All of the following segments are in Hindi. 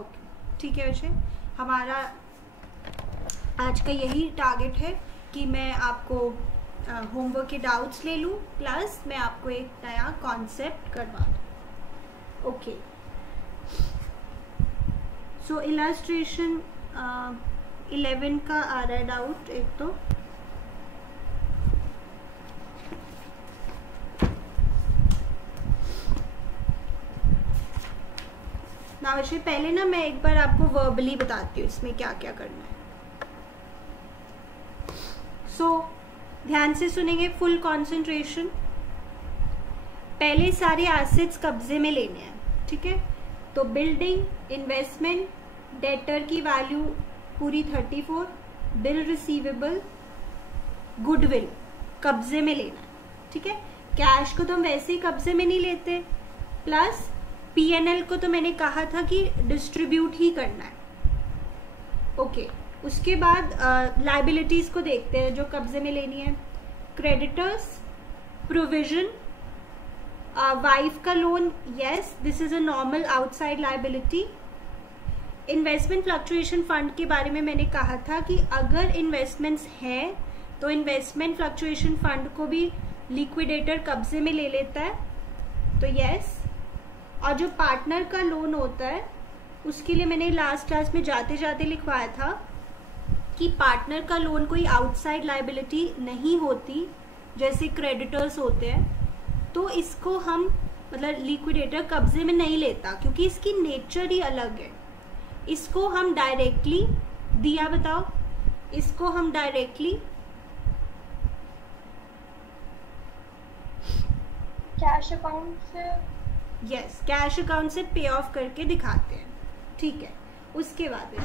ओके, ठीक है बच्चे, हमारा आज का यही टारगेट है कि मैं आपको होमवर्क के डाउट्स ले लूँ प्लस मैं आपको एक नया कॉन्सेप्ट करवा दूँ। ओके, सो इलस्ट्रेशन 11 का आ रहा है डाउट एक तो। ना वैसे पहले ना मैं एक बार आपको वर्बली बताती हूँ इसमें क्या क्या करना है। ध्यान से सुनेंगे, फुल कंसंट्रेशन। पहले सारे एसेट्स कब्जे में लेने हैं, ठीक है। तो बिल्डिंग, इन्वेस्टमेंट, डेटर की वैल्यू पूरी 34, बिल रिसीवेबल, गुडविल कब्जे में लेना है, ठीक है। कैश को तो हम वैसे ही कब्जे में नहीं लेते, प्लस पीएनएल को तो मैंने कहा था कि डिस्ट्रीब्यूट ही करना है। ओके, उसके बाद लाइबिलिटीज को देखते हैं जो कब्जे में लेनी है। क्रेडिटर्स, प्रोविजन, वाइफ का loan, yes this is a normal outside liability. Investment fluctuation fund के बारे में मैंने कहा था कि अगर इन्वेस्टमेंट्स हैं तो इन्वेस्टमेंट फ्लक्चुएशन फंड को भी लिक्विडेटर कब्जे में ले लेता है, तो यस। और जो पार्टनर का लोन होता है उसके लिए मैंने लास्ट क्लास में जाते जाते लिखवाया था कि पार्टनर का लोन कोई आउटसाइड लाइबिलिटी नहीं होती जैसे क्रेडिटर्स होते हैं, तो इसको हम मतलब लिक्विडेटर कब्जे में नहीं लेता क्योंकि इसकी नेचर ही अलग है। इसको हम डायरेक्टली दिया, बताओ, इसको हम डायरेक्टली कैश अकाउंट से, यस कैश अकाउंट से पे ऑफ करके दिखाते हैं, ठीक है। उसके बाद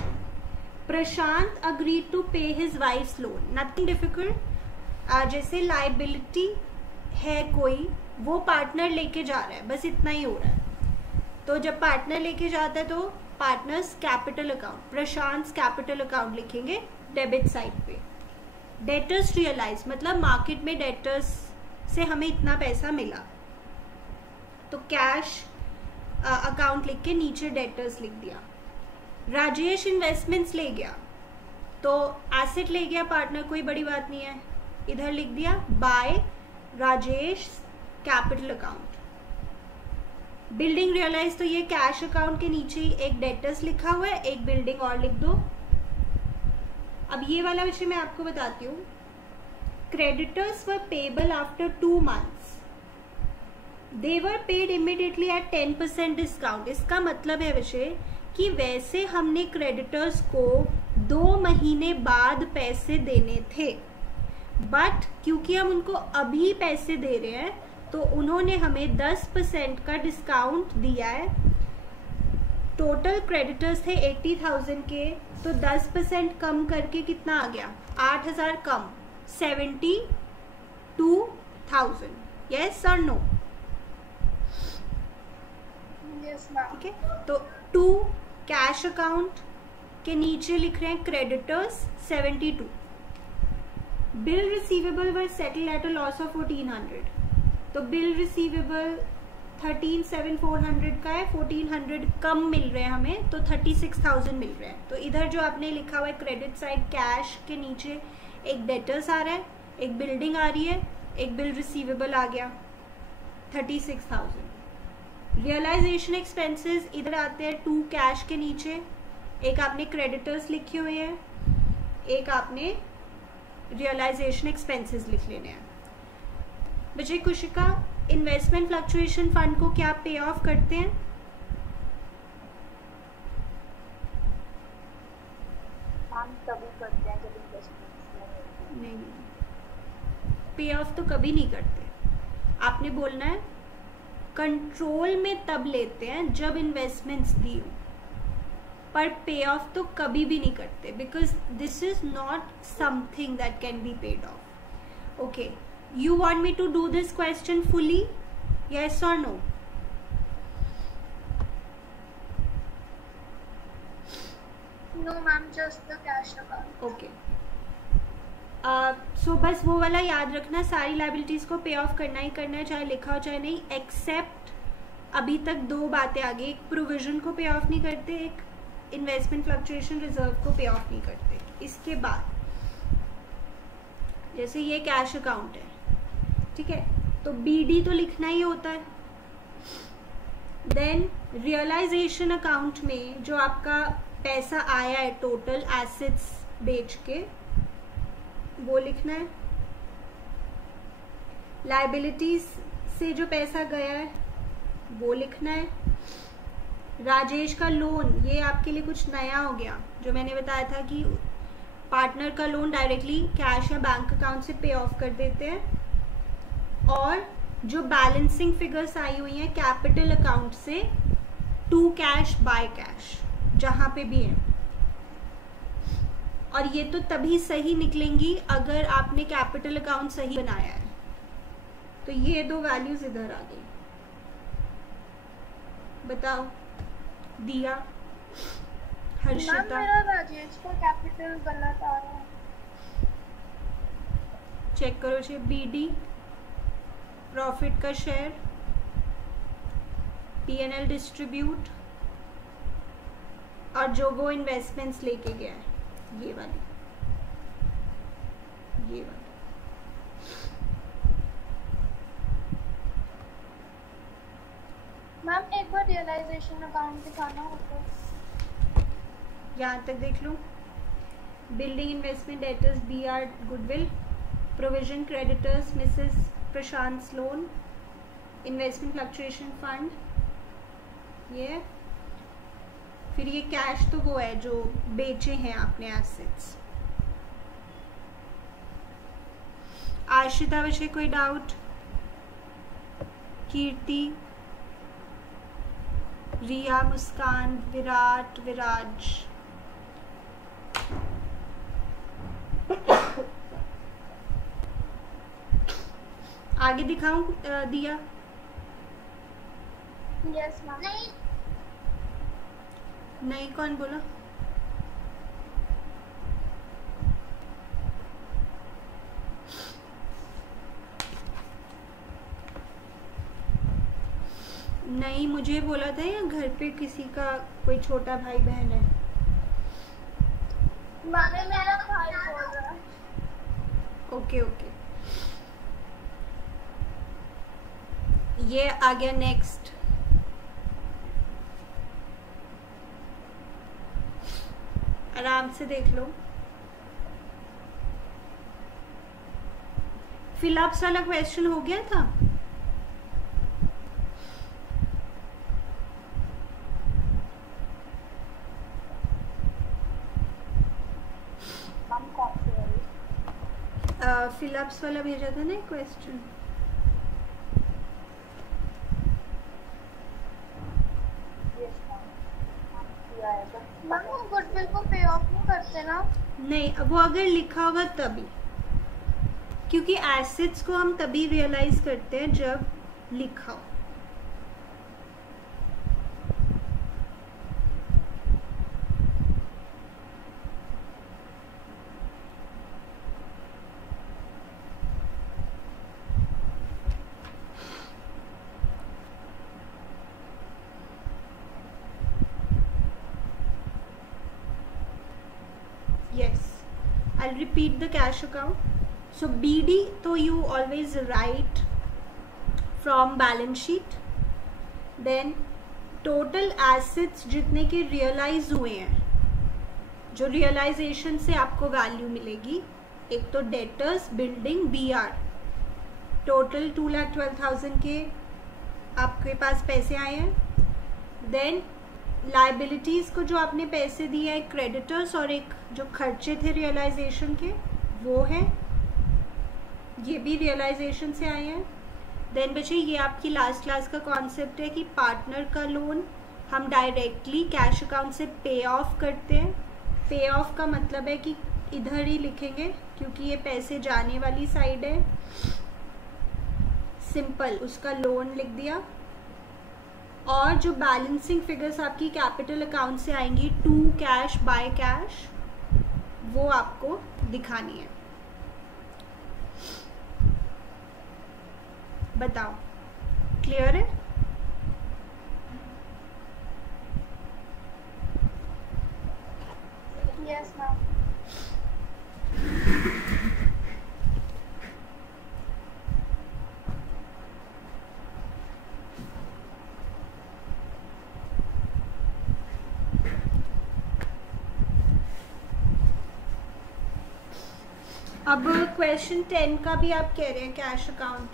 प्रशांत अग्रीड टू पे his wives loan, nothing difficult. जैसे लाइबिलिटी है कोई, वो पार्टनर लेके जा रहा है, बस इतना ही हो रहा है। तो जब पार्टनर लेके जाता है तो पार्टनर्स कैपिटल अकाउंट, प्रशांत कैपिटल अकाउंट लिखेंगे डेबिट साइड पे। डेटर्स रियलाइज मतलब मार्केट में डेटर्स से हमें इतना पैसा मिला, तो कैश अकाउंट लिख के नीचे डेटर्स लिख दिया। राजेश इन्वेस्टमेंट्स ले गया तो एसेट ले गया पार्टनर, कोई बड़ी बात नहीं है, इधर लिख दिया by Rajesh capital account. Building realize तो ये कैश अकाउंट के नीचे एक डेटर्स लिखा हुआ है, एक बिल्डिंग और लिख दो। अब ये वाला विषय मैं आपको बताती हूँ। Creditors were payable after 2 months, they were paid immediately at 10% discount. इसका मतलब है विषय कि वैसे हमने क्रेडिटर्स को 2 महीने बाद पैसे देने थे, बट क्योंकि हम उनको अभी पैसे दे रहे हैं तो उन्होंने हमें 10% का डिस्काउंट दिया है। टोटल क्रेडिटर्स थे 80,000 के, तो 10% कम करके कितना आ गया, 8,000 कम 72,000। यस और नो? ठीक है, तो 2 कैश अकाउंट के नीचे लिख रहे हैं creditors 72। Bill receivable were settle at a loss of 1400, तो बिल रिसीवेबल 13,700 का है, 1400 कम मिल रहे हैं हमें, तो 36,000 मिल रहे हैं। तो इधर जो आपने लिखा हुआ है क्रेडिट साइड, कैश के नीचे एक डेटर्स आ रहा है, एक बिल्डिंग आ रही है, एक बिल रिसीवेबल आ गया 36,000। रियलाइजेशन एक्सपेंसेस इधर आते हैं 2 कैश के नीचे, एक आपने क्रेडिटर्स लिखे हुए हैं, एक आपने रियलाइजेशन एक्सपेंसेस लिख लेने हैं। विजय कुशिका, इन्वेस्टमेंट फ्लक्चुएशन फंड को क्या पे ऑफ करते हैं? तभी करते हैं जब इन्वेस्टमेंट नहीं, पे ऑफ तो कभी नहीं करते। आपने बोलना है कंट्रोल में तब लेते हैं जब इन्वेस्टमेंट्स दी हो, पर पे ऑफ तो कभी भी नहीं करते, because this is not something that can be paid off. Okay, you want me to do this question fully, yes और no? No ma'am, just the cash account. Okay, so बस वो वाला याद रखना, सारी लाइबिलिटीज को पे ऑफ करना ही करना है, चाहे लिखा हो चाहे नहीं, एक्सेप्ट अभी तक 2 बातें आ गई। एक प्रोविजन को पे ऑफ नहीं करते, एक इन्वेस्टमेंट फ्लक्चुएशन रिजर्व को पे ऑफ नहीं करते। इसके बाद जैसे ये कैश अकाउंट है, ठीक है, तो BD तो लिखना ही होता है। देन रियलाइजेशन अकाउंट में जो आपका पैसा आया है टोटल एसेट्स बेच के, वो लिखना है। लायबिलिटीज से जो पैसा गया है वो लिखना है। राजेश का लोन, ये आपके लिए कुछ नया हो गया, जो मैंने बताया था कि पार्टनर का लोन डायरेक्टली कैश या बैंक अकाउंट से पे ऑफ कर देते हैं। और जो बैलेंसिंग फिगर्स आई हुई हैं कैपिटल अकाउंट से टू कैश बाय कैश, जहां पे भी है, और ये तो तभी सही निकलेंगी अगर आपने कैपिटल अकाउंट सही बनाया है। तो ये दो वैल्यूज इधर आ गई। बताओ दिया, हर्षिता। मेरा राजेश का कैपिटल गलत आ रहा है। चेक करो जी। BD प्रॉफिट का शेयर, P&L डिस्ट्रीब्यूट, और जो वो इन्वेस्टमेंट्स लेके गया है, ये वाली। मैम एक बार रियलाइजेशन अकाउंट दिखाना होगा। यहाँ तक देख लो। Building investment debtors BR goodwill, provision creditors Mrs Prashant loan, investment fluctuation fund, ये फिर ये कैश तो वो है जो बेचे हैं आपने एसेट्स। आशिता विषय कोई डाउट? कीर्ति, रिया, मुस्कान, विराट, विराज। आगे दिखाऊं दिया? Yes ma'am. नहीं, कौन बोला? नहीं, मुझे बोला था या घर पे किसी का कोई छोटा भाई बहन है? मेरा भाई बोल रहा है। ओके ओके, ये आ गया नेक्स्ट। आराम से देख लो। फिलअप्स वाला क्वेश्चन हो गया था। फिलअप्स वाला भेजा था ना क्वेश्चन। मैम हम गुडविल को पे ऑफ नहीं करते ना? नहीं, वो अगर लिखा होगा तभी, क्योंकि एसेट्स को हम तभी रियलाइज करते हैं जब लिखा हो। Yes, I'll repeat the cash account. So BD तो you always write from balance sheet. Then total assets जितने के realize हुए हैं, जो realization से आपको value मिलेगी, एक तो debtors, building, BR, total 2,12,000 के आपके पास पैसे आए हैं। Then लाइबिलिटीज को जो आपने पैसे दिए हैं क्रेडिटर्स, और एक जो खर्चे थे रियलाइजेशन के वो है, ये भी रियलाइजेशन से आए हैं। देन बच्चे ये आपकी लास्ट क्लास का कॉन्सेप्ट है कि पार्टनर का लोन हम डायरेक्टली कैश अकाउंट से पे ऑफ करते हैं। पे ऑफ का मतलब है कि इधर ही लिखेंगे क्योंकि ये पैसे जाने वाली साइड है। सिंपल उसका लोन लिख दिया। और जो बैलेंसिंग फिगर्स आपकी कैपिटल अकाउंट से आएंगी टू कैश बाय कैश, वो आपको दिखानी है। बताओ, क्लियर है? Yes, ma'am. अब क्वेश्चन 10 का भी आप कह रहे हैं cash account.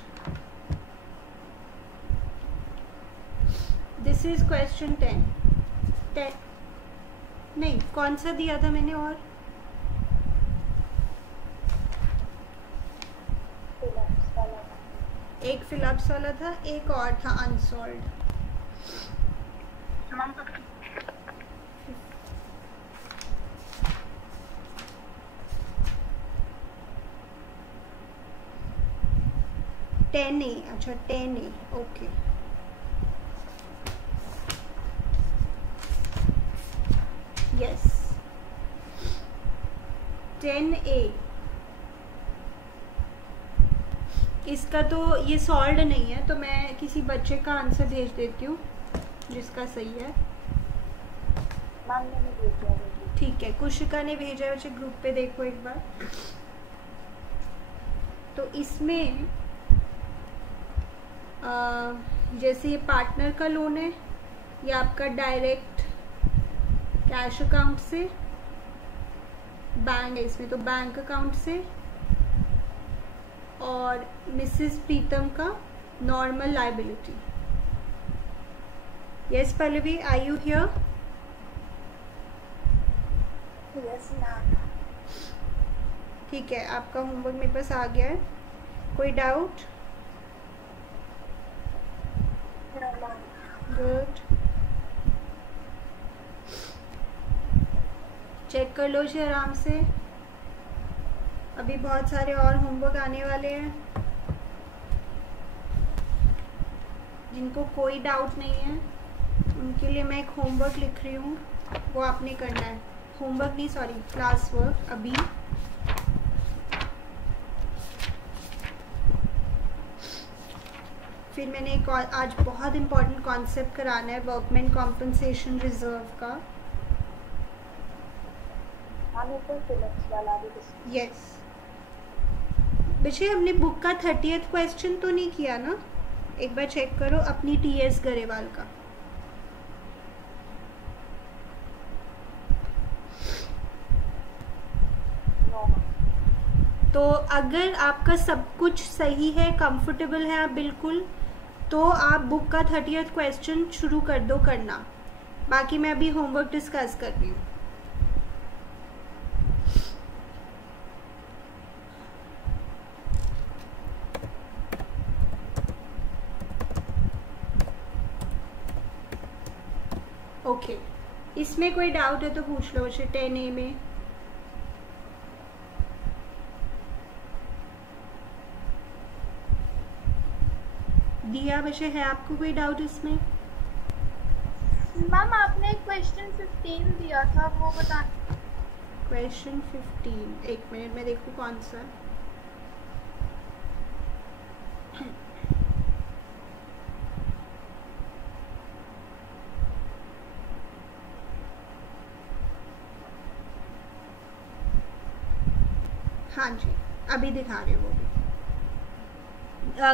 This is question 10. नहीं, कौन सा दिया था मैंने? और एक फिलअप्स वाला था, एक और था अनसॉल्व्ड. Ma'am, 10A. अच्छा 10A. ओके. Yes 10A. इसका तो ये सॉल्व्ड नहीं है, तो मैं किसी बच्चे का आंसर भेज देती हूँ जिसका सही है. मैम मैंने भेज दिया. ठीक है, कुशिका ने भेजा है. बच्चे ग्रुप पे देखो एक बार. तो इसमें जैसे ये पार्टनर का लोन है, ये आपका डायरेक्ट कैश अकाउंट से, बैंक है इसमें तो बैंक अकाउंट से, और मिसेस प्रीतम का normal liability. Yes Pallavi, are you here? Yes, ma'am. ठीक है, आपका होमवर्क मेरे पास आ गया है. कोई doubt? No, ma'am. Good. Check कर लो जी आराम से. अभी बहुत सारे और होमवर्क आने वाले हैं. जिनको कोई डाउट नहीं है उनके लिए मैं एक होमवर्क लिख रही हूँ, वो आपने करना है. होमवर्क नहीं, सॉरी, क्लास वर्क. अभी फिर मैंने एक और आज बहुत इंपॉर्टेंट कॉन्सेप्ट कराना है, वर्कमैन कॉम्पनसेशन रिजर्व का. मैम एक फिलअप्स वाला भी discuss. यस बच्चे, हमने बुक का 30th क्वेश्चन तो नहीं किया ना? एक बार चेक करो अपनी टीएस गरेवाल का. No, ma'am. तो अगर आपका सब कुछ सही है, कंफर्टेबल है आप बिल्कुल, तो आप बुक का 30th क्वेश्चन शुरू कर दो करना. बाकी मैं अभी होमवर्क डिस्कस कर रही हूँ. ओके, इसमें कोई डाउट है तो पूछ लो. 10A में दिया बच्चे, है आपको कोई डाउट इसमें? मैम आपने एक क्वेश्चन 15 दिया था, वो बता. क्वेश्चन 15, एक मिनट में देखूँ कौन सा. हाँ जी, अभी दिखा रहे हो वो भी.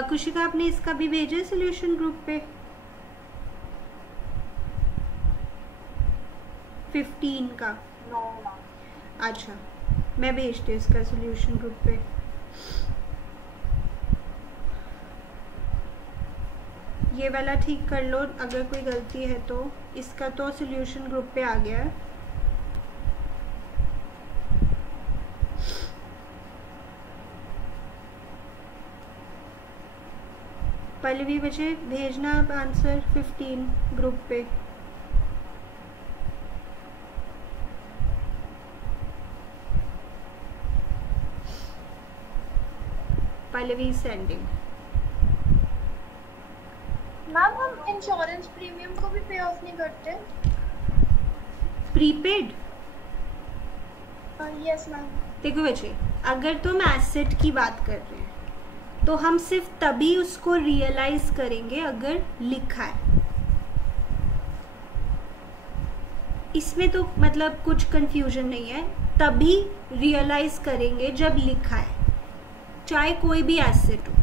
कुशिका, आपने इसका भी भेजा सोल्यूशन ग्रुप पे 15 का? No, ma'am. अच्छा, मैं भेजती हूँ इसका सोल्यूशन ग्रुप पे. ये वाला ठीक कर लो अगर कोई गलती है तो. इसका तो सोल्यूशन ग्रुप पे आ गया है. पल्लवी बच्चे भेजना आप आंसर 15 ग्रुप पे. पल्लवी सेंडिंग. मैम हम इंश्योरेंस प्रीमियम को भी पे ऑफ नहीं करते. प्रीपेड? Yes ma'am. देखो बच्चे, अगर तुम एसेट की बात कर रहे हैं तो हम सिर्फ तभी उसको रियलाइज करेंगे अगर लिखा है. इसमें तो मतलब कुछ कंफ्यूजन नहीं है, तभी रियलाइज करेंगे जब लिखा है, चाहे कोई भी एसेट हो।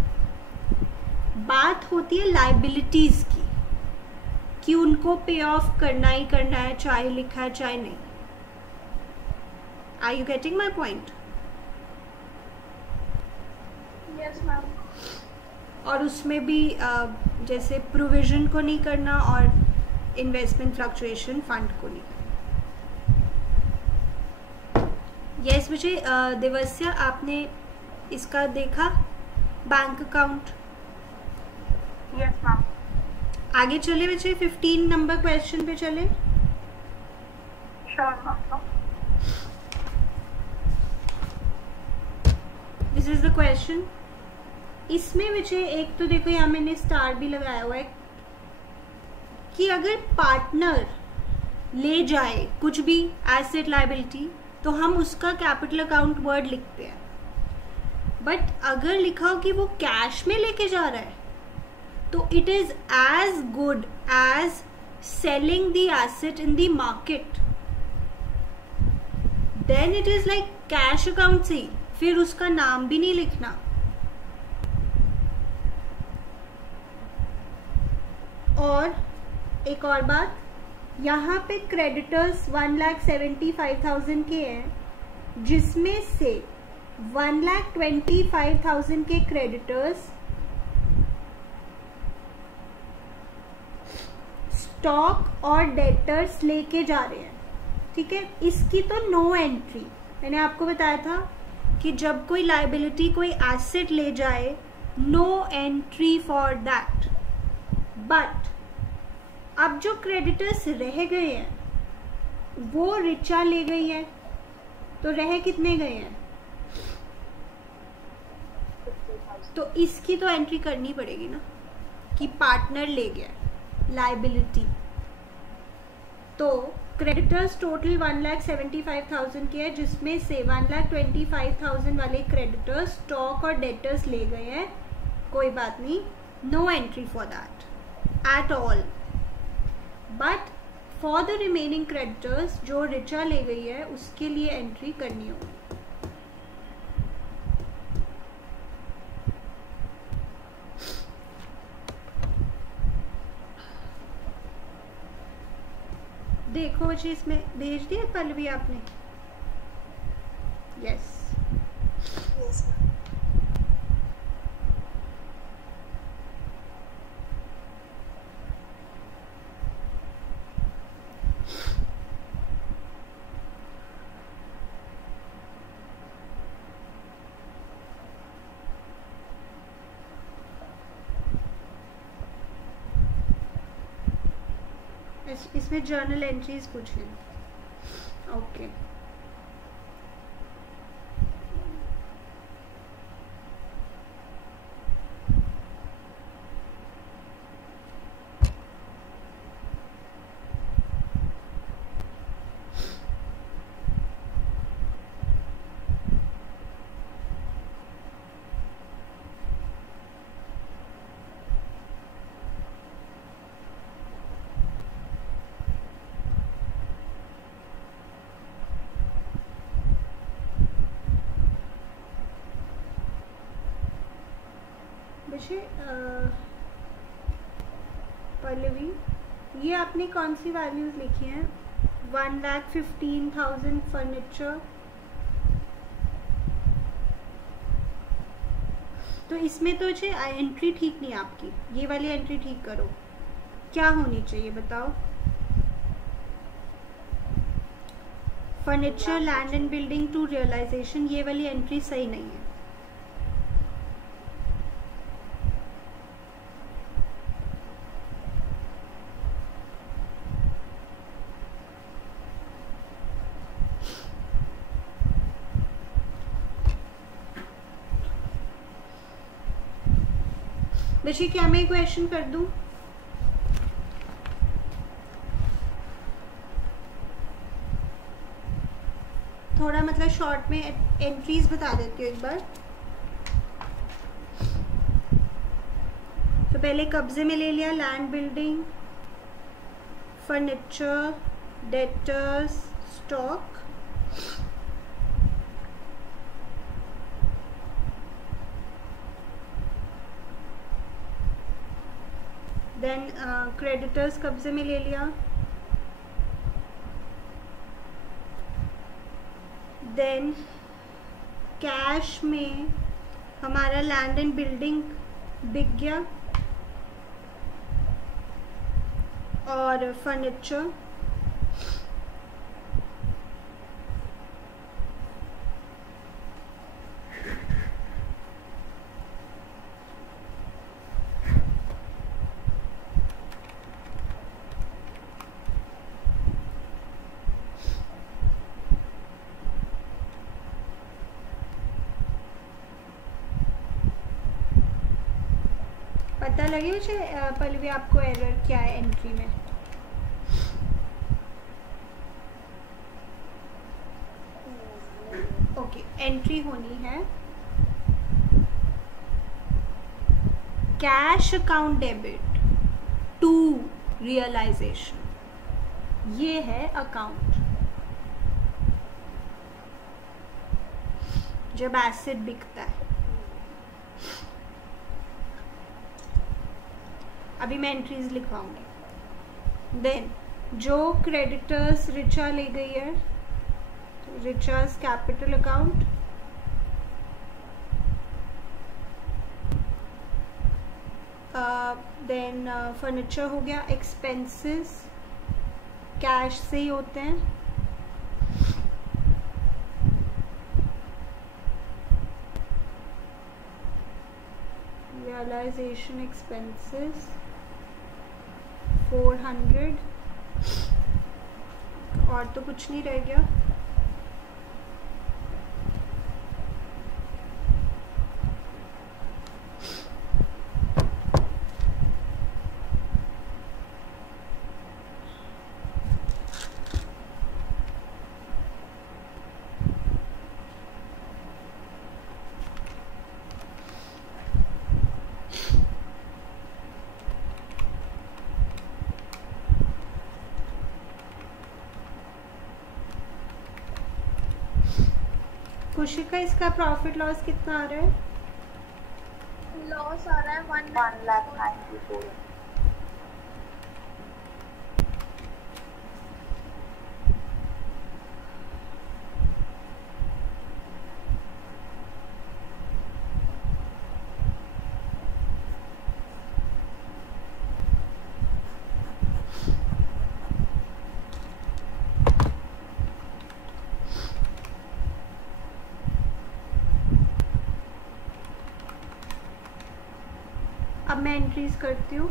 बात होती है लाइबिलिटीज की कि उनको पे ऑफ करना ही करना है, चाहे लिखा है चाहे नहीं। Are you getting my point? Yes ma'am. और उसमें भी जैसे प्रोविजन को नहीं करना और इन्वेस्टमेंट फ्लक्चुएशन फंड को नहीं करना। यस मुझे देवस्या, आपने इसका देखा बैंक अकाउंट? Yes ma'am. आगे चले बच्चे, 15 नंबर क्वेश्चन पे चले। Sure ma'am. This is the question. इसमें बच्चे एक तो देखो यहाँ मैंने स्टार भी लगाया हुआ है कि अगर पार्टनर ले जाए कुछ भी एसेट लायबिलिटी तो हम उसका कैपिटल अकाउंट वर्ड लिखते हैं, बट अगर लिखा हो कि वो कैश में लेके जा रहा है तो it is as good as selling the asset in the market, then it is like cash account से, फिर उसका नाम भी नहीं लिखना। और एक और बात, यहाँ पे क्रेडिटर्स 1,75,000 के हैं, जिसमें से 1,25,000 के क्रेडिटर्स स्टॉक और डेटर्स लेके जा रहे हैं, ठीक है। इसकी तो नो एंट्री, मैंने आपको बताया था कि जब कोई लायबिलिटी कोई एसेट ले जाए, no entry for that. But अब जो क्रेडिटर्स रह गए हैं वो रिचा ले गई है, तो रह कितने गए हैं, तो इसकी तो एंट्री करनी पड़ेगी ना कि पार्टनर ले गया लायबिलिटी। तो क्रेडिटर्स टोटल 1,75,000 के है, जिसमें से 1,25,000 वाले क्रेडिटर्स स्टॉक और डेटर्स ले गए हैं, कोई बात नहीं, no entry for that at all, but for the remaining creditors जो रिचा ले गई है उसके लिए एंट्री करनी होगी। देखो बच्चे, इसमें भेज दिया पल्लवी आपने? यस। इसमें जर्नल एंट्रीज कुछ हैं। ओके, पल्लवी ये आपने कौन सी वैल्यूज लिखी हैं? 1,15,000 फर्नीचर, तो इसमें तो एंट्री ठीक नहीं आपकी, ये वाली एंट्री ठीक करो। क्या होनी चाहिए बताओ? Furniture, land and building to realization, ये वाली एंट्री सही नहीं है। बच्चे क्या मैं क्वेश्चन कर दूं? थोड़ा मतलब शॉर्ट में एंट्रीज बता देती हूँ एक बार। तो पहले कब्जे में ले लिया land building, furniture, debtors stock, then creditors कब्जे में ले लिया, देन कैश में हमारा लैंड एंड बिल्डिंग बिक गया और फर्नीचर, पता लगे मुझे पल्लवी आपको एरर क्या है एंट्री में? ओके, एंट्री होनी है cash account debit to realization, ये है अकाउंट जब एसेट बिकता है। अभी मैं एंट्रीज लिखवाऊंगी। देन जो क्रेडिटर्स रिचा ले गई है, Richa's capital account, then furniture हो गया, एक्सपेंसेस कैश से ही होते हैं, रियलाइजेशन एक्सपेंसेस 400, और तो कुछ नहीं रह गया। कुशिका, इसका प्रॉफिट लॉस कितना आ रहा है? लॉस आ रहा है 1,94,000। अब मैं एंट्रीज करती हूँ।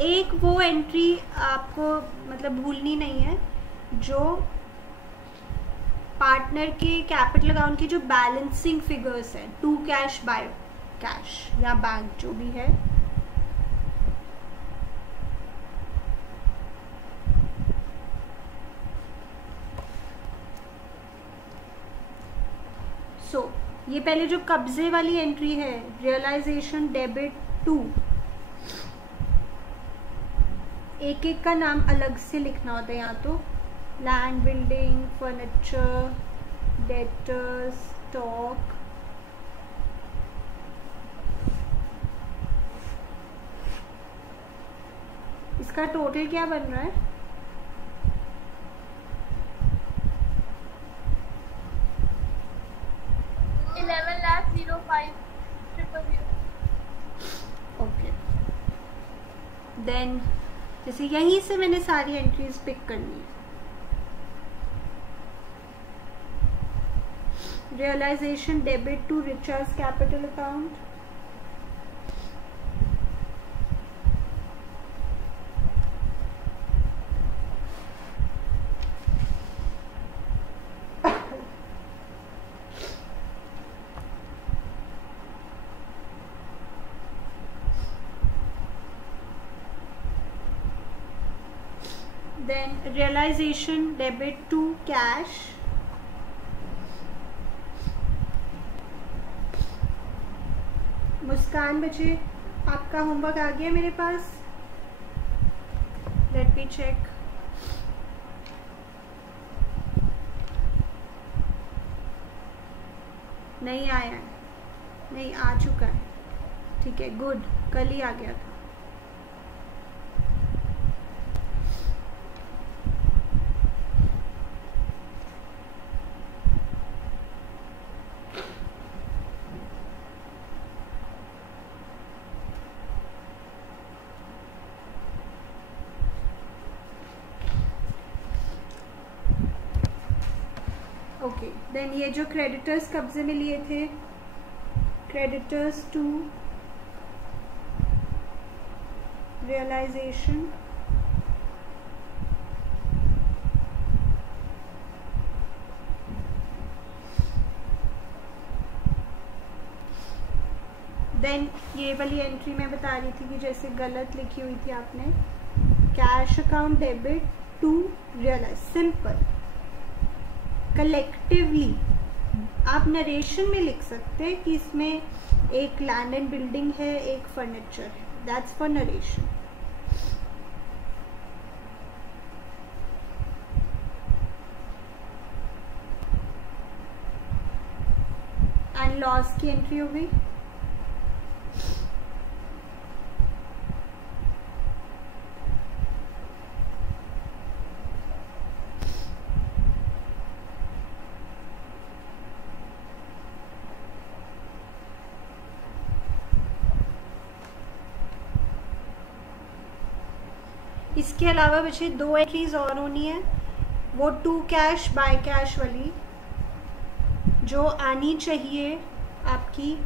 एक वो एंट्री आपको मतलब भूलनी नहीं है जो पार्टनर के कैपिटल अकाउंट की जो बैलेंसिंग फिगर्स है, टू कैश बाय कैश या बैंक जो भी है, ये पहले जो कब्जे वाली एंट्री है, रियलाइजेशन डेबिट टू, एक एक का नाम अलग से लिखना होता है। यहाँ तो land building, furniture, debtors, stock, इसका टोटल क्या बन रहा है? ओके, देन जैसे यहीं से मैंने सारी एंट्रीज पिक करनी है। Realization debit to recharge capital account, then realization debit to cash, Muskaan बच्चे आपका होमवर्क आ गया मेरे पास, लेट मी चेक। नहीं आया है, नहीं आ चुका है, ठीक है, गुड, कल ही आ गया था। ओके, देन ये जो क्रेडिटर्स कब्जे में लिए थे, क्रेडिटर्स टू रियलाइजेशन, देन ये वाली एंट्री मैं बता रही थी कि जैसे गलत लिखी हुई थी आपने, cash account debit to realize, simple. Collectively आप नरेशन में लिख सकते हैं कि इसमें एक लैंड एंड बिल्डिंग है, एक फर्नीचर है, that's for narration. And loss की एंट्री हो गई। इसके अलावा बचे 2 एंट्रीज और होनी है, वो टू कैश बाय कैश वाली जो आनी चाहिए आपकी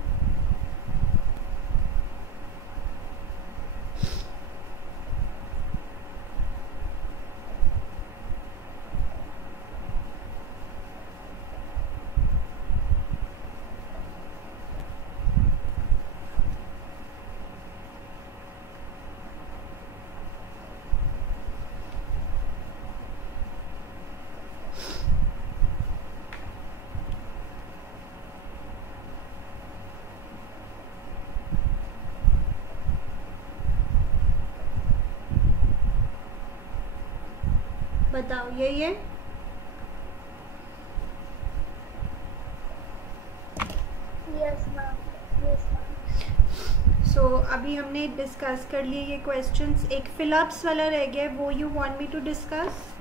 बताओ, यही है? Yes ma'am, yes ma'am. So अभी हमने डिस्कस कर लिए ये क्वेश्चंस। एक फिलअप्स वाला रह गया, वो you want me to discuss?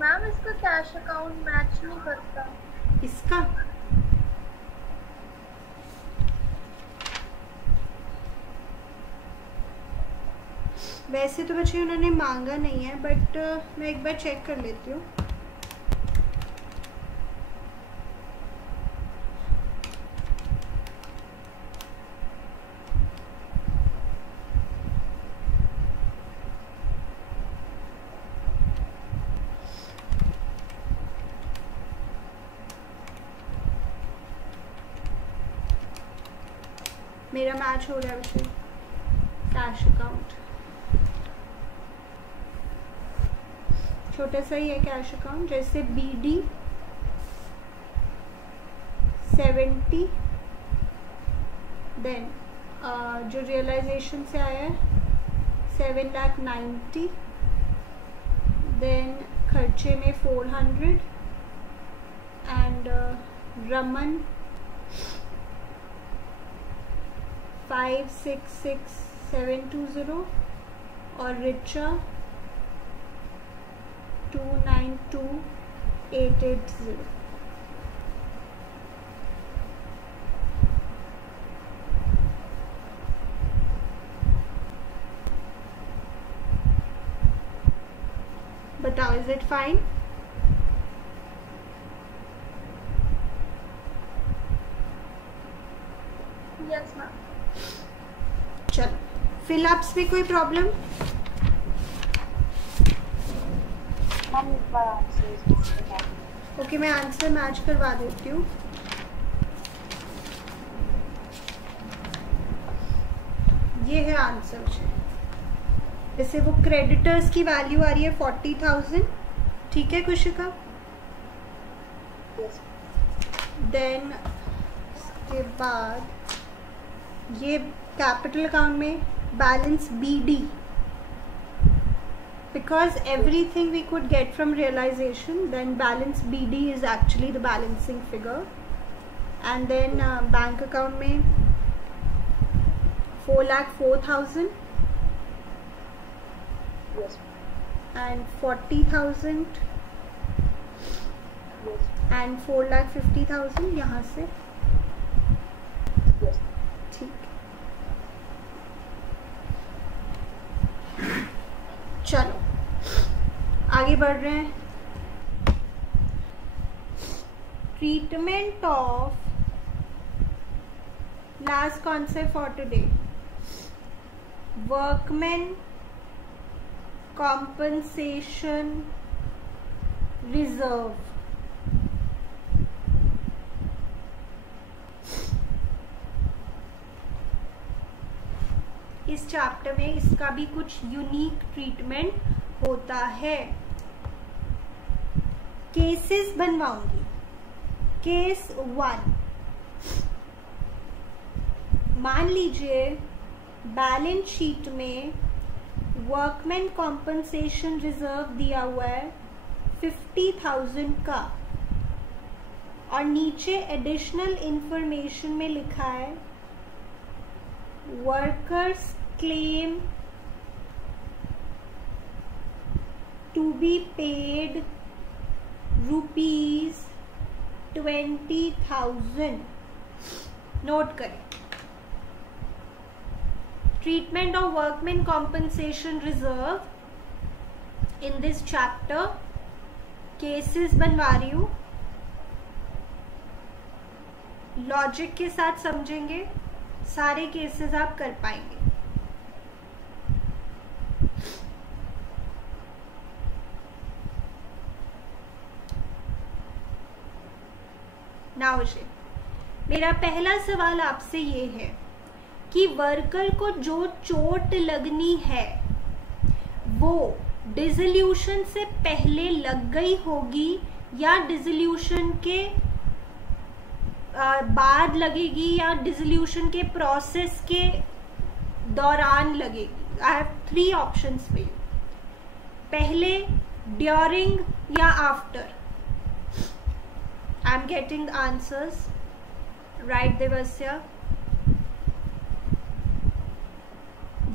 Ma'am इसका कैश अकाउंट मैच नहीं करता। इसका वैसे तो बच्चे उन्होंने मांगा नहीं है, बट मैं एक बार चेक कर लेती हूँ। मेरा मैच हो रहा है बच्चे, कैश अकाउंट छोटा सा ही है कैश अकाउंट, जैसे BD 70, देन जो रियलाइजेशन से आया है 7,90,000, देन खर्चे में 400 एंड रमन 566,720 और रिचा 292,880। बताओ, is it fine? Yes ma'am. चलो, फिलअप्स में कोई प्रॉब्लम? ओके, मैं आंसर मैच करवा देती हूँ। ये है आंसर। जैसे वो क्रेडिटर्स की वैल्यू आ रही है 40,000, ठीक है कुशिका? देन इसके बाद ये कैपिटल अकाउंट में balance BD, because everything we could get from realization, then balance BD is actually the balancing figure. And then bank account में 4,04,000 Yes. and 40,000 Yes. and 4,50,000 यहाँ से. Yes. ठीक, चलो आगे बढ़ रहे हैं. Treatment of, last concept for today, workman compensation reserve. इस चैप्टर में इसका भी कुछ यूनिक ट्रीटमेंट होता है. केसेस बनवाऊंगी. केस 1, मान लीजिए बैलेंस शीट में वर्कमैन कॉम्पनसेशन रिजर्व दिया हुआ है 50,000 का, और नीचे एडिशनल इंफॉर्मेशन में लिखा है workers claim to be paid ₹20,000. Note करें, treatment of workman compensation reserve in this chapter. Cases बनवा रही हूं, लॉजिक के साथ समझेंगे, सारे केसेस आप कर पाएंगे. नाउ मेरा पहला सवाल आपसे ये है कि वर्कर को जो चोट लगनी है वो डिसोल्यूशन से पहले लग गई होगी या डिसोल्यूशन के बाद लगेगी या डिसोल्यूशन के प्रोसेस के दौरान लगेगी. आई हैव 3 ऑप्शंस पे, पहले, ड्यूरिंग या after. I am getting the answers. Right Devasya.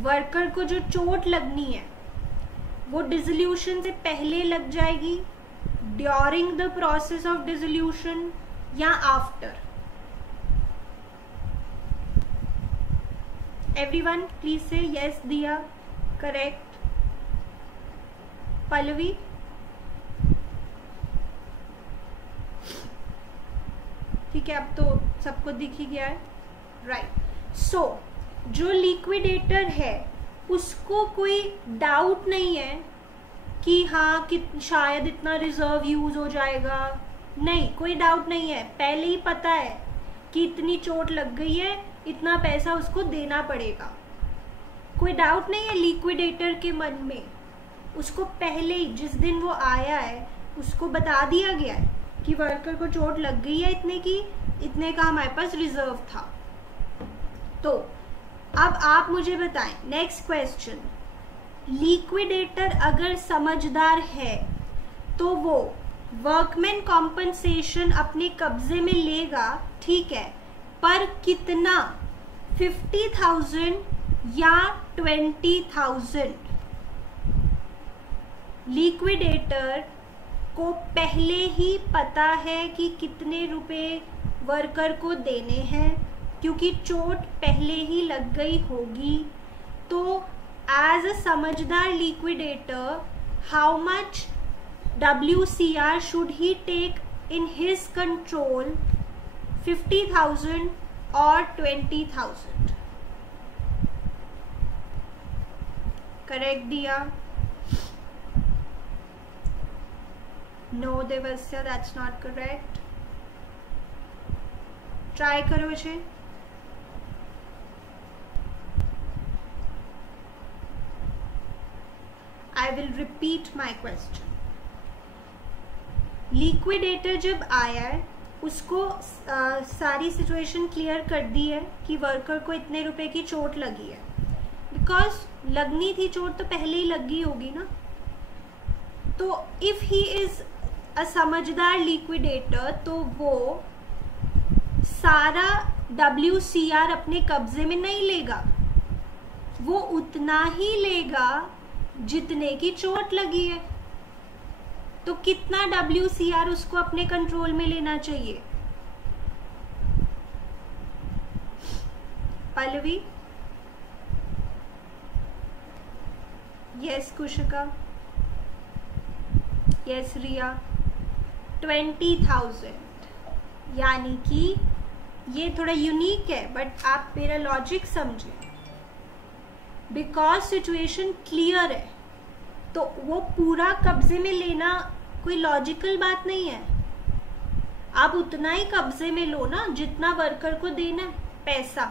Worker को जो चोट लगनी है वो डिसोल्यूशन से पहले लग जाएगी, during the process of dissolution या आफ्टर. एवरीवन प्लीज से यस. दिया करेक्ट. पल्लवी, ठीक है, अब तो सबको दिख ही गया है. राइट. सो जो लिक्विडेटर है उसको कोई डाउट नहीं है कि हाँ कि शायद इतना रिजर्व यूज हो जाएगा. नहीं, कोई डाउट नहीं है. पहले ही पता है कि इतनी चोट लग गई है, इतना पैसा उसको देना पड़ेगा. कोई डाउट नहीं है लिक्विडेटर के मन में. उसको पहले ही जिस दिन वो आया है उसको बता दिया गया है कि वर्कर को चोट लग गई है इतने की, इतने का हमारे पास रिजर्व था. तो अब आप मुझे बताएं, नेक्स्ट क्वेश्चन, लिक्विडेटर अगर समझदार है तो वो वर्कमैन कॉम्पनसेशन अपने कब्जे में लेगा, ठीक है, पर कितना, 50,000 या 20,000? लिक्विडेटर को पहले ही पता है कि कितने रुपए वर्कर को देने हैं क्योंकि चोट पहले ही लग गई होगी. तो एज अ समझदार liquidator, how much WCR should he take in his control, 50,000 or 20,000? Correct दिया. No Devasya, that's not correct. Try करो इसे. I will repeat my question. Liquidator जब आया है उसको सारी सिचुएशन क्लियर कर दी है कि वर्कर को इतने रुपए की चोट लगी है. बिकॉज लगनी थी चोट तो पहले ही लग गई होगी ना. तो इफ ही इज अ समझदार लिक्विडेटर तो वो सारा WCR अपने कब्जे में नहीं लेगा, वो उतना ही लेगा जितने की चोट लगी है. तो कितना WCR उसको अपने कंट्रोल में लेना चाहिए? पल्लवी? यस कुशिका? यस रिया? 20,000. यानी कि ये थोड़ा यूनिक है, बट आप मेरा लॉजिक समझे. बिकॉज सिचुएशन क्लियर है तो वो पूरा कब्जे में लेना कोई लॉजिकल बात नहीं है. आप उतना ही कब्जे में लो ना जितना वर्कर को देना है पैसा,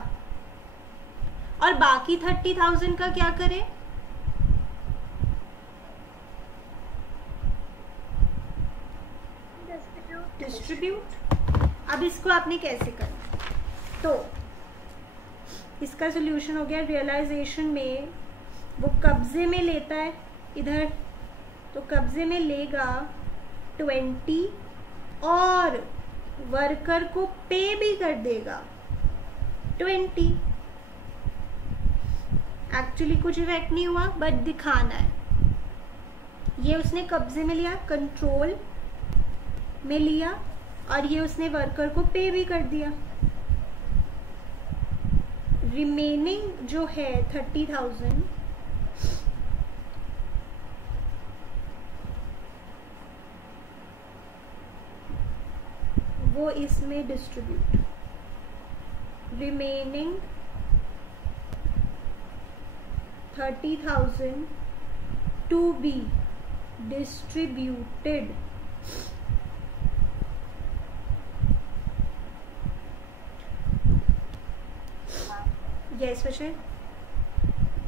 और बाकी 30,000 का क्या करें? डिस्ट्रीब्यूट. अब इसको आपने कैसे करना? तो इसका सोल्यूशन हो गया, रियलाइजेशन में वो कब्जे में लेता है इधर, तो कब्जे में लेगा 20 और वर्कर को पे भी कर देगा 20. एक्चुअली कुछ इफेक्ट नहीं हुआ, बट दिखाना है. ये उसने कब्जे में लिया, कंट्रोल में लिया, और ये उसने वर्कर को पे भी कर दिया. रिमेनिंग जो है 30,000 वो इसमें distribute. Remaining 30,000 to be distributed. Yes Vijay?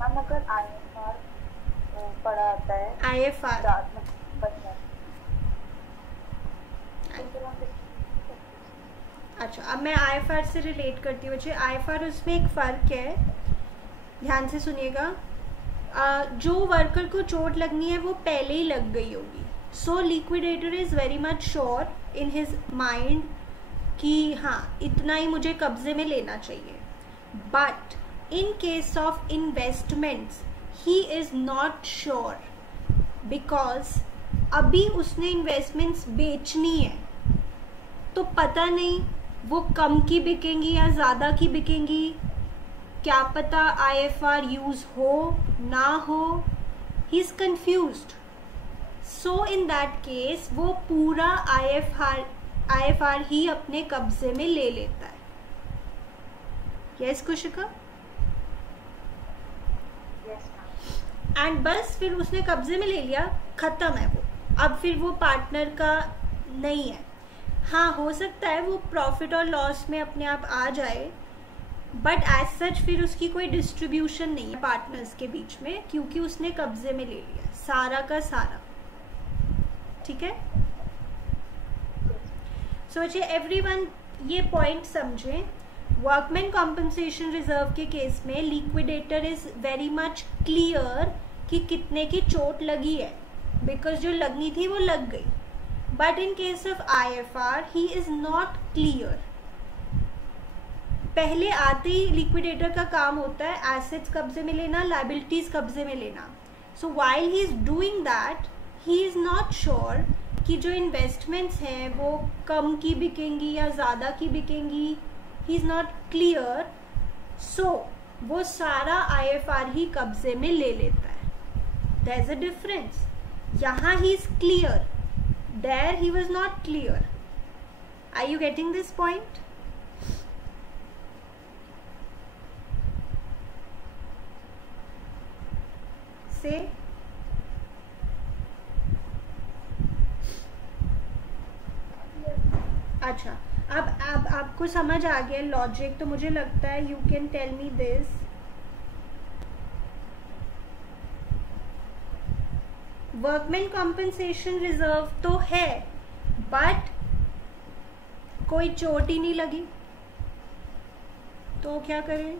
Ma'am अगर IFR पढ़ा आता है, IFR अच्छा, अब मैं IFR से रिलेट करती हूँ. IFR उसमें एक फ़र्क है, ध्यान से सुनिएगा. जो वर्कर को चोट लगनी है वो पहले ही लग गई होगी. So liquidator is very much sure in his mind कि हाँ इतना ही मुझे कब्जे में लेना चाहिए. But in case of investments he is not sure because अभी उसने investments बेचनी है तो पता नहीं वो कम की बिकेंगी या ज़्यादा की बिकेंगी, क्या पता IFR यूज़ हो ना हो. he is confused. so in that case वो पूरा IFR ही अपने कब्जे में ले लेता है. यस कुशिका? एंड बस फिर उसने कब्जे में ले लिया, खत्म है वो. अब फिर वो पार्टनर का नहीं है. हाँ हो सकता है वो प्रॉफिट और लॉस में अपने आप आ जाए, बट एज सच फिर उसकी कोई डिस्ट्रीब्यूशन नहीं है पार्टनर्स के बीच में, क्योंकि उसने कब्जे में ले लिया सारा का सारा. ठीक है? सोचिए एवरीवन ये पॉइंट समझें. वर्कमैन कॉम्पनसेशन रिजर्व के केस में liquidator is very much clear कि कितने की चोट लगी है, बिकॉज जो लगनी थी वो लग गई. But in case of IFR he is not clear. पहले आते ही लिक्विडेटर का काम होता है एसेट्स कब्जे में लेना, लायबिलिटीज कब्जे में लेना. सो while he is doing that he is not sure कि जो इन्वेस्टमेंट्स हैं वो कम की बिकेंगी या ज़्यादा की बिकेंगी. He is not clear, so वो सारा IFR ही कब्जे में ले लेता है. There is a difference. यहाँ he is clear, there he was not clear. Are you getting this point? से अच्छा, अब आपको समझ आ गया लॉजिक, तो मुझे लगता है you can tell me this. Workman compensation reserve तो है, बट कोई चोट ही नहीं लगी, तो क्या करें?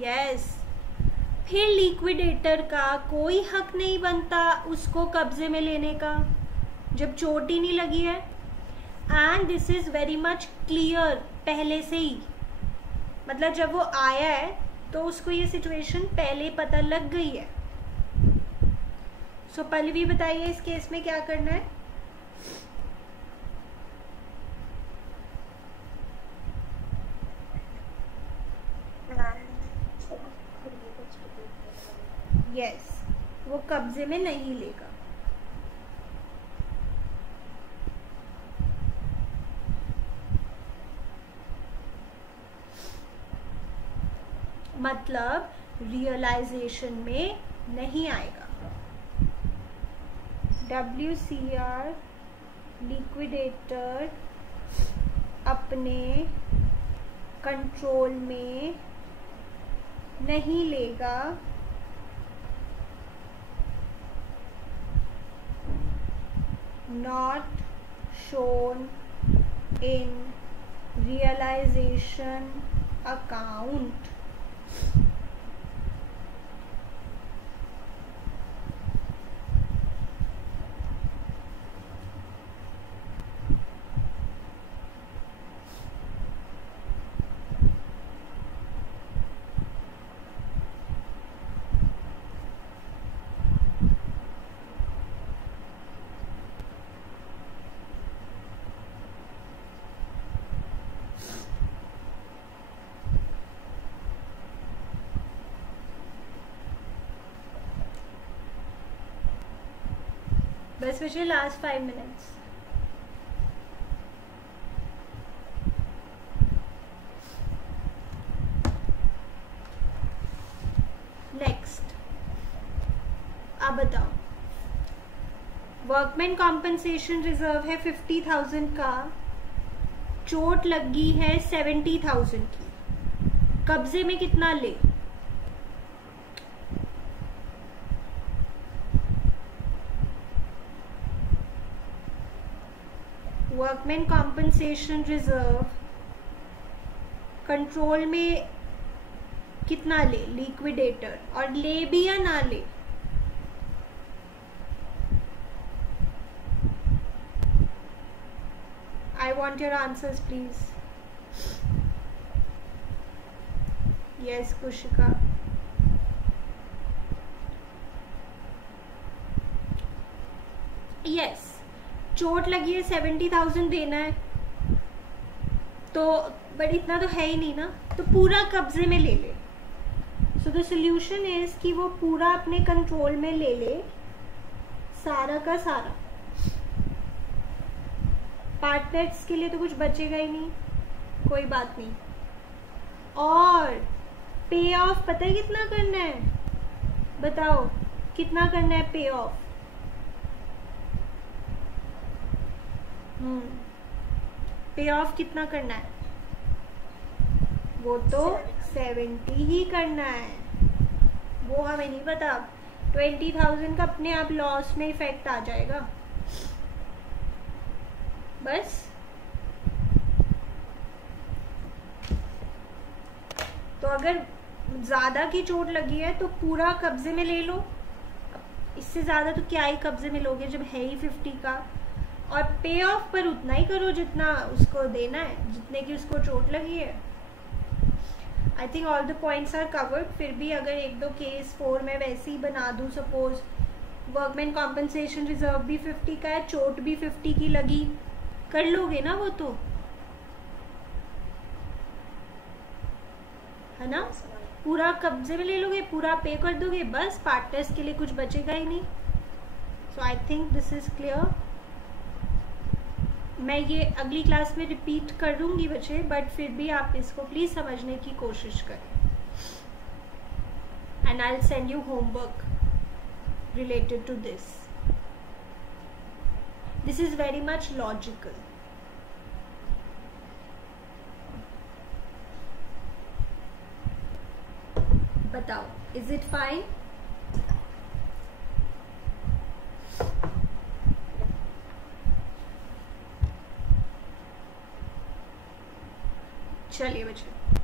यस। फिर लिक्विडेटर का कोई हक नहीं बनता उसको कब्जे में लेने का जब चोट ही नहीं लगी है। And this is very much clear पहले से ही, मतलब जब वो आया है तो उसको ये सिचुएशन पहले पता लग गई है। सो पल्लवी बताइए इस केस में क्या करना है। यस, वो कब्जे में नहीं लेगा। मतलब रियलाइजेशन में नहीं आएगा। WCR लिक्विडेटर अपने कंट्रोल में नहीं लेगा not shown in realization account। बस बचे लास्ट 5 मिनट्स। नेक्स्ट, अब बताओ, वर्कमैन कॉम्पनसेशन रिजर्व है 50,000 का, चोट लगी है 70,000 की, कब्जे में कितना ले? वर्कमैन कॉम्पनसेशन रिजर्व कंट्रोल में कितना ले लिक्विडेटर, और ले भी या ना ले? I want your answers please. Yes Kushika. Yes, चोट लगी है 70,000 देना है तो, बट इतना तो है ही नहीं ना, तो पूरा कब्जे में ले ले। सो द सोल्यूशन इज कि वो पूरा अपने कंट्रोल में ले ले, सारा का सारा। पार्टनर्स के लिए तो कुछ बचेगा ही नहीं, कोई बात नहीं। और पे ऑफ पता है कितना करना है? बताओ कितना करना है पे ऑफ? पे ऑफ कितना करना है? वो तो 70 ही करना है, वो हमें नहीं पता। 20,000 का अपने आप लॉस में इफेक्ट आ जाएगा बस। तो अगर ज्यादा की चोट लगी है तो पूरा कब्जे में ले लो, इससे ज्यादा तो क्या ही कब्जे में लोगे जब है ही 50 का। और पे ऑफ पर उतना ही करो जितना उसको देना है, जितने की उसको चोट लगी है। I think all the points are covered. फिर भी अगर एक दो केस 4 में वैसे ही बना दूं, सपोज वर्कमैन कॉम्पनसेशन रिजर्व भी 50 का है, चोट भी 50 की लगी, कर लोगे ना वो तो, है ना? पूरा कब्जे में ले लोगे, पूरा पे कर दोगे, बस पार्टनर्स के लिए कुछ बचेगा ही नहीं। So I think this is clear. मैं ये अगली क्लास में रिपीट करूंगी बच्चे, बट फिर भी आप इसको प्लीज समझने की कोशिश करें। And I will send you homework related to this. This is very much logical. बताओ, इज इट फाइन? चलिए बच्चे।